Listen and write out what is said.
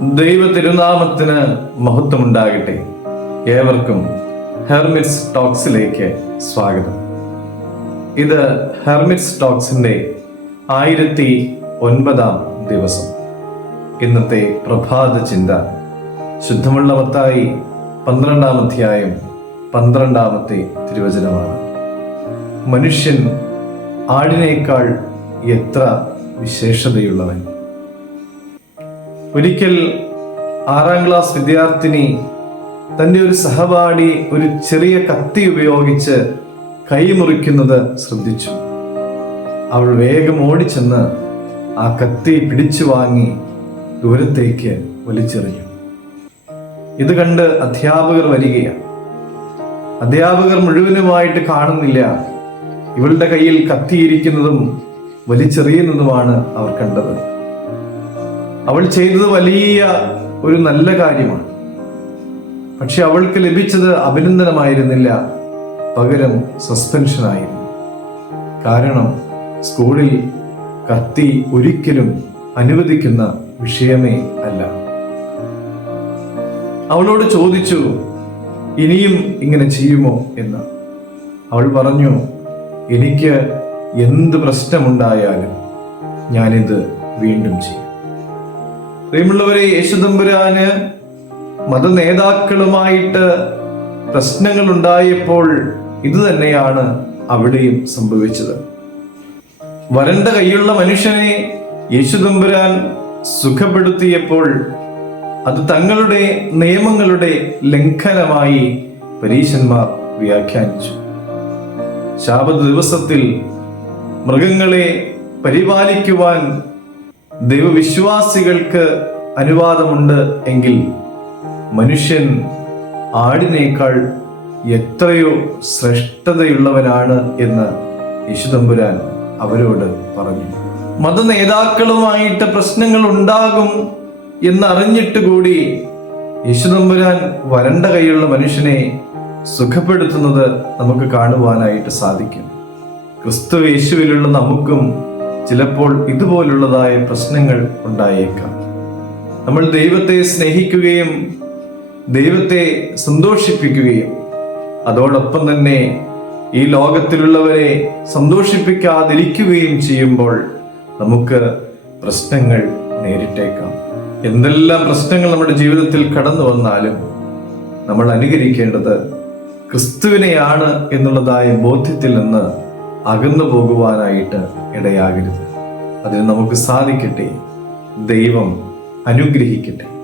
ദൈവ തിരുനാമത്തിന് മഹത്വമുണ്ടാകട്ടെ. ഏവർക്കും ഹെർമിറ്റ്സ് ടോക്സിലേക്ക് സ്വാഗതം. ഇത് ഹെർമിറ്റ്സ് ടോക്സിന്റെ ആയിരത്തി ഒൻപതാം ദിവസം. ഇന്നത്തെ പ്രഭാത ചിന്ത. ശുദ്ധമുള്ള മത്തായി പന്ത്രണ്ടാം അധ്യായം പന്ത്രണ്ടാമത്തെ തിരുവചനമാണ്. മനുഷ്യൻ ആടിനേക്കാൾ എത്ര വിശേഷതയുള്ളവൻ? ഒരിക്കൽ ആറാം ക്ലാസ് വിദ്യാർത്ഥിനി തന്റെ ഒരു സഹപാഠി ഒരു ചെറിയ കത്തി ഉപയോഗിച്ച് കൈ മുറിക്കുന്നത് ശ്രദ്ധിച്ചു. അവൾ വേഗം ഓടിച്ചെന്ന് ആ കത്തി പിടിച്ചു വാങ്ങി ദൂരത്തേക്ക് വലിച്ചെറിഞ്ഞു. ഇത് കണ്ട് അധ്യാപകർ വരികയാണ്. അധ്യാപകർ മുഴുവനുമായിട്ട് കാണുന്നില്ല. ഇവളുടെ കയ്യിൽ കത്തിയിരിക്കുന്നതും വലിച്ചെറിയുന്നതുമാണ് അവർ കണ്ടത്. അവൾ ചെയ്തത് വലിയ ഒരു നല്ല കാര്യമാണ്. പക്ഷെ അവൾക്ക് ലഭിച്ചത് അഭിനന്ദനമായിരുന്നില്ല. പകരം സസ്പെൻഷനായിരുന്നു കാരണം സ്കൂളിൽ കത്തി ഒരിക്കലും അനുവദിക്കുന്ന വിഷയമേ അല്ല. അവളോട് ചോദിച്ചു ഇനിയും ഇങ്ങനെ ചെയ്യുമോ? എന്ന്. അവൾ പറഞ്ഞു എനിക്ക് എന്ത് പ്രശ്നമുണ്ടായാലും ഞാനിത് വീണ്ടും ചെയ്യും. പ്രിയമുള്ളവരെ യേശുദമ്പുരാന് മതനേതാക്കളുമായിട്ട് പ്രശ്നങ്ങൾ ഉണ്ടായപ്പോൾ ഇത് തന്നെയാണ് അവിടെയും സംഭവിച്ചത്. വരണ്ട കൈയുള്ള മനുഷ്യനെ യേശുദമ്പുരാൻ സുഖപ്പെടുത്തിയപ്പോൾ അത് തങ്ങളുടെ നിയമങ്ങളുടെ ലംഘനമായി പരീശന്മാർ വ്യാഖ്യാനിച്ചു. ശാപദ ദിവസത്തിൽ മൃഗങ്ങളെ പരിപാലിക്കുവാൻ ദൈവവിശ്വാസികൾക്ക് അനുവാദമുണ്ട് എങ്കിൽ മനുഷ്യൻ ആടിനേക്കാൾ എത്രയോ ശ്രേഷ്ഠതയുള്ളവനാണ് എന്ന് യശുതമ്പുരാൻ അവരോട് പറഞ്ഞു. മത നേതാക്കളുമായിട്ട് പ്രശ്നങ്ങൾ ഉണ്ടാകും എന്നറിഞ്ഞിട്ട് കൂടി യശുതമ്പുരാൻ വരണ്ട കൈയുള്ള മനുഷ്യനെ സുഖപ്പെടുത്തുന്നത് നമുക്ക് കാണുവാനായിട്ട് സാധിക്കും. ക്രിസ്തു യേശുവിലുള്ള നമുക്കും ചിലപ്പോൾ ഇതുപോലുള്ളതായ പ്രശ്നങ്ങൾ ഉണ്ടായേക്കാം. നമ്മൾ ദൈവത്തെ സ്നേഹിക്കുകയും ദൈവത്തെ സന്തോഷിപ്പിക്കുകയും അതോടൊപ്പം തന്നെ ഈ ലോകത്തിലുള്ളവരെ സന്തോഷിപ്പിക്കാതിരിക്കുകയും ചെയ്യുമ്പോൾ നമുക്ക് പ്രശ്നങ്ങൾ നേരിട്ടേക്കാം. എന്തെല്ലാം പ്രശ്നങ്ങൾ നമ്മുടെ ജീവിതത്തിൽ കടന്നു വന്നാലും നമ്മൾ അനുകരിക്കേണ്ടത് ക്രിസ്തുവിനെയാണ് എന്നുള്ളതായ ബോധ്യത്തിൽ നിന്ന് അകന്നു പോകുവാനായിട്ട് ഇടയാകരുത്. അതിന് നമുക്ക് സാധിക്കട്ടെ. ദൈവം അനുഗ്രഹിക്കട്ടെ.